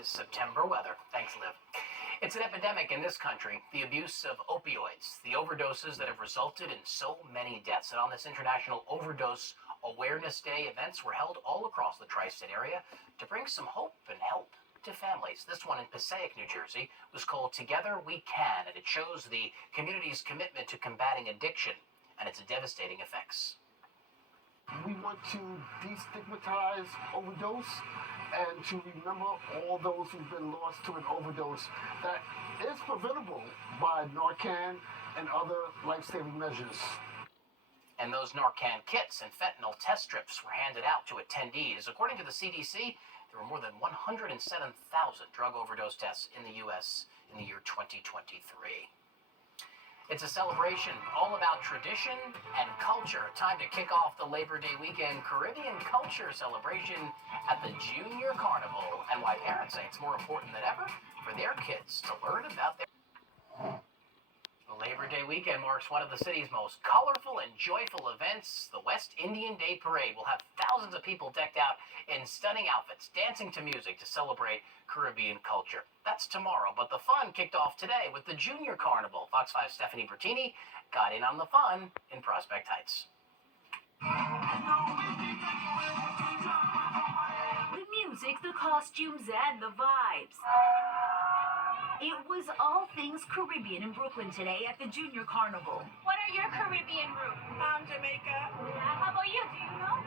is September weather. Thanks, Liv. It's an epidemic in this country, the abuse of opioids, the overdoses that have resulted in so many deaths. And on this International Overdose Awareness Day, events were held all across the tri-state area to bring some hope and help to families. This one in Passaic, New Jersey, was called Together We Can, and it shows the community's commitment to combating addiction and its devastating effects. We want to destigmatize overdose and to remember all those who've been lost to an overdose that is preventable by Narcan and other life-saving measures. And those Narcan kits and fentanyl test strips were handed out to attendees. According to the CDC, there were more than 107,000 drug overdose deaths in the U.S. in the year 2023. It's a celebration all about tradition and culture. Time to kick off the Labor Day weekend Caribbean culture celebration at the Junior Carnival, and why parents say it's more important than ever for their kids to learn about their... The Labor Day weekend marks one of the city's most colorful and joyful events. The West Indian Day Parade will have thousands of people decked out in stunning outfits, dancing to music to celebrate Caribbean culture. That's tomorrow, but the fun kicked off today with the Junior Carnival. Fox 5's Stephanie Bertini got in on the fun in Prospect Heights. The music, the costumes, and the vibes. It was all things Caribbean in Brooklyn today at the Junior Carnival. What are your Caribbean roots? Jamaica. How about you? Do you know?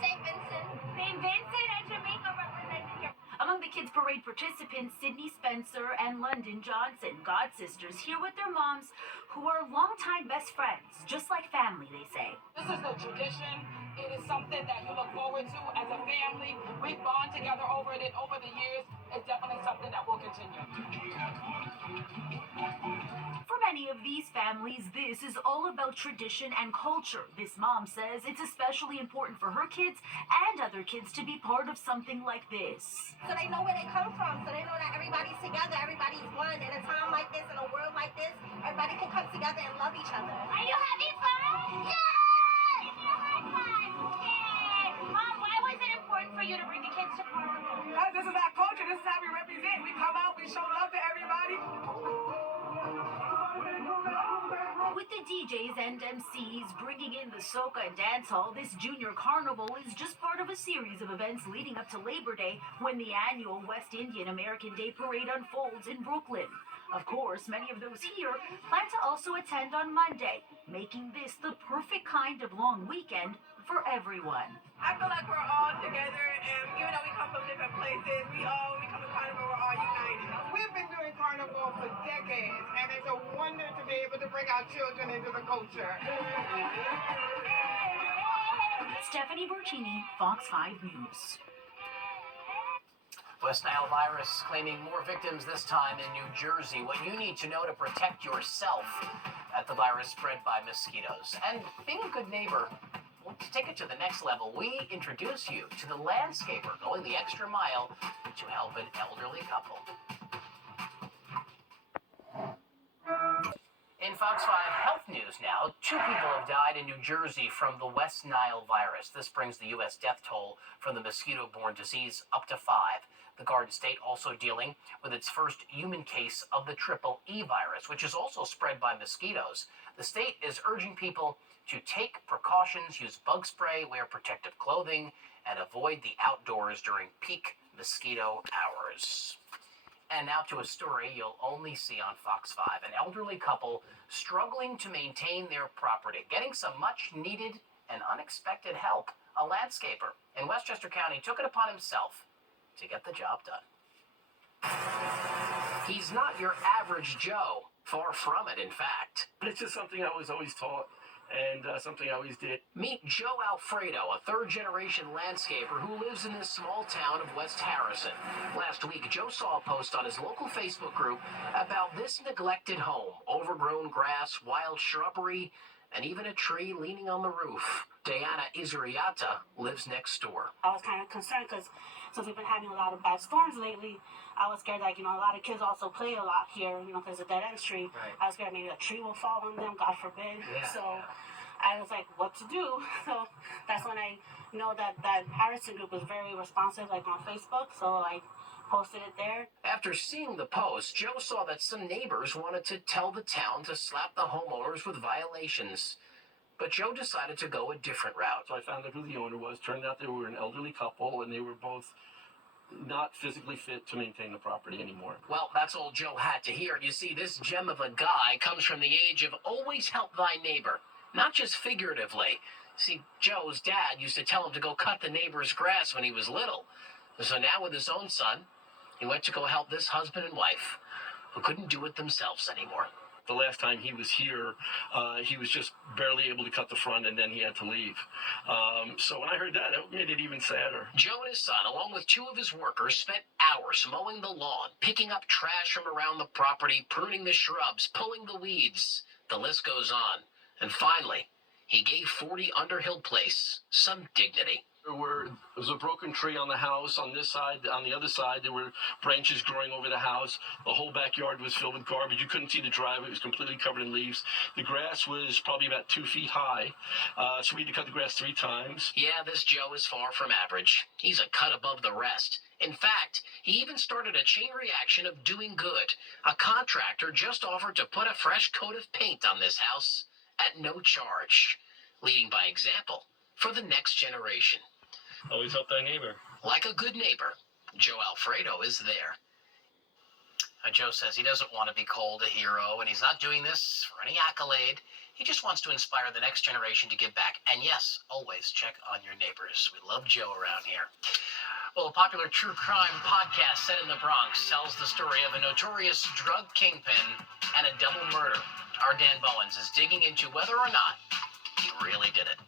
St. Vincent. St. Vincent and Jamaica represented here. Among the kids' parade participants, Sydney Spencer and London Johnson, god sisters, here with their moms, who are longtime best friends, just like family, they say. This is a tradition. It is something that you look forward to as a family. We bond together over it, and over the years, it's definitely something that will continue. For many of these families, this is all about tradition and culture. This mom says it's especially important for her kids and other kids to be part of something like this. So they know where they come from, so they know that everybody's together, everybody's one. In a time like this, in a world like this, everybody can come together and love each other. Are you having fun? Yeah! Give me a high five. Yay! Mom, why was it important for you to bring the kids to Carnival? Because this is our culture. This is how we represent. We come out, we show love to everybody. With the DJs and MCs bringing in the soca and dancehall, this Junior Carnival is just part of a series of events leading up to Labor Day, when the annual West Indian American Day Parade unfolds in Brooklyn. Of course, many of those here plan to also attend on Monday, making this the perfect kind of long weekend for everyone. I feel like we're all together, and even though we come from different places, when we come to Carnival, we're all united. We've been doing Carnival for decades, and it's a wonder to be able to bring our children into the culture. Stephanie Bertini, Fox 5 News. West Nile virus claiming more victims this time in New Jersey. What you need to know to protect yourself at the virus spread by mosquitoes. And being a good neighbor, well, to take it to the next level, we introduce you to the landscaper going the extra mile to help an elderly couple. In Fox 5 Health News now, 2 people have died in New Jersey from the West Nile virus. This brings the U.S. death toll from the mosquito-borne disease up to 5. The Garden State also dealing with its first human case of the triple E virus, which is also spread by mosquitoes. The state is urging people to take precautions, use bug spray, wear protective clothing, and avoid the outdoors during peak mosquito hours. And now to a story you'll only see on Fox 5. An elderly couple struggling to maintain their property, getting some much-needed and unexpected help. A landscaper in Westchester County took it upon himself to get the job done. He's not your average Joe. Far from it, in fact. It's just something I was always taught, and something I always did. Meet Joe Alfredo, a third-generation landscaper who lives in this small town of West Harrison. Last week, Joe saw a post on his local Facebook group about this neglected home. Overgrown grass, wild shrubbery, and even a tree leaning on the roof. Diana Izuriata lives next door. I was kind of concerned because since we've been having a lot of bad storms lately, I was scared that, a lot of kids also play a lot here, because it's a dead-end street. Right. I was scared maybe a tree will fall on them, God forbid. Yeah. So I was like, what to do? So that's when I know that Harrison group was very responsive, on Facebook. So I posted it there. After seeing the post, Joe saw that some neighbors wanted to tell the town to slap the homeowners with violations. But Joe decided to go a different route. So I found out who the owner was. Turned out they were an elderly couple, and they were both not physically fit to maintain the property anymore. Well, that's all Joe had to hear. You see, this gem of a guy comes from the age of always help thy neighbor, not just figuratively. See, Joe's dad used to tell him to go cut the neighbor's grass when he was little. So now with his own son, he went to go help this husband and wife who couldn't do it themselves anymore. The last time he was here, he was just barely able to cut the front, and then he had to leave. So when I heard that, it made it even sadder. Joe and his son, along with two of his workers, spent hours mowing the lawn, picking up trash from around the property, pruning the shrubs, pulling the weeds. The list goes on. And finally, he gave 40 Underhill Place some dignity. There was a broken tree on the house on this side. On the other side, there were branches growing over the house. The whole backyard was filled with garbage. You couldn't see the driveway. It was completely covered in leaves. The grass was probably about 2 feet high, so we had to cut the grass 3 times. Yeah, this Joe is far from average. He's a cut above the rest. In fact, he even started a chain reaction of doing good. A contractor just offered to put a fresh coat of paint on this house at no charge, leading by example for the next generation. Always help thy neighbor. Like a good neighbor, Joe Alfredo is there. Joe says he doesn't want to be called a hero, and he's not doing this for any accolade. He just wants to inspire the next generation to give back. And yes, always check on your neighbors. We love Joe around here. Well, a popular true crime podcast set in the Bronx tells the story of a notorious drug kingpin and a double murder. Our Dan Bowens is digging into whether or not he really did it.